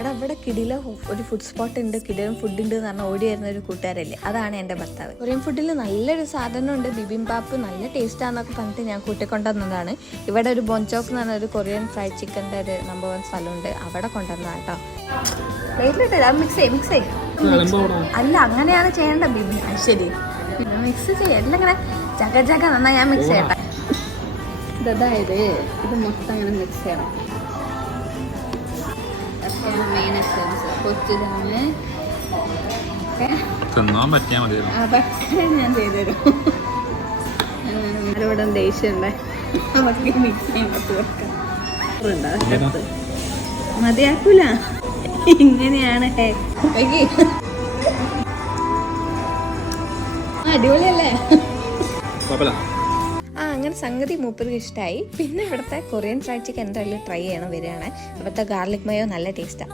എടാ ഇവിടെ കിടില ഒരു ഫുഡ് സ്പോട്ട് ഉണ്ട്, കിടിലൻ ഫുഡ് ഉണ്ട് എന്ന് പറഞ്ഞാൽ ഓടി വരുന്ന ഒരു കൂട്ടുകാരല്ലേ, അതാണ് എൻ്റെ ഭർത്താവ്. കൊറിയൻ ഫുഡിൽ നല്ലൊരു സാധനമുണ്ട്, ബിബിംബാപ്പ് നല്ല ടേസ്റ്റാന്നൊക്കെ പറഞ്ഞിട്ട് ഞാൻ കൂട്ടിക്കൊണ്ടുവന്നതാണ്. ഇവിടെ ഒരു ബോൺചോക്ക് എന്ന് പറഞ്ഞ ഒരു കൊറിയൻ ഫ്രൈഡ് ചിക്കൻ്റെ ഒരു നമ്പർ 1 സ്ഥലമുണ്ട്, അവിടെ കൊണ്ടുവന്നതാണ് കേട്ടോ. പ്ലേറ്റിലിട്ട് അത് മിക്സ് ചെയ്യും. അല്ല അങ്ങനെയാണ് ചെയ്യേണ്ട ബിബി. ശരി, മിക്സ് ചെയ്യാം. എല്ലാം ഇങ്ങനെ ജഗ നന്നായി ഞാൻ മിക്സ് ചെയ്യട്ടെ. അതായത് ഇത് മൊത്തം അങ്ങനെ മിക്സ് ചെയ്യണം. അതൊക്കെയാണ് മെയിൻ എക്സ്പീരിയൻസ്. കൊച്ചുതന്നെ അതൊക്കെ ഞാൻ ചെയ്തുതരും. ഇവിടെ ദേഷ്യമുണ്ട്, അവർക്ക് മിക്സ് ചെയ്യാൻ പറ്റും. മതിയാക്കൂല, ഇങ്ങനെയാണ്. അടിപൊളിയല്ലേ? അങ്ങനെ സംഗതി മൂപ്പർക്ക് ഇഷ്ടമായി. പിന്നെ ഇവിടുത്തെ കൊറിയൻ ഫ്രൈഡ് ചിക്കൻ എന്തായാലും ട്രൈ ചെയ്യണം വരികയാണ്. ഇവിടുത്തെ ഗാർലിക് മയോ നല്ല ടേസ്റ്റാണ്.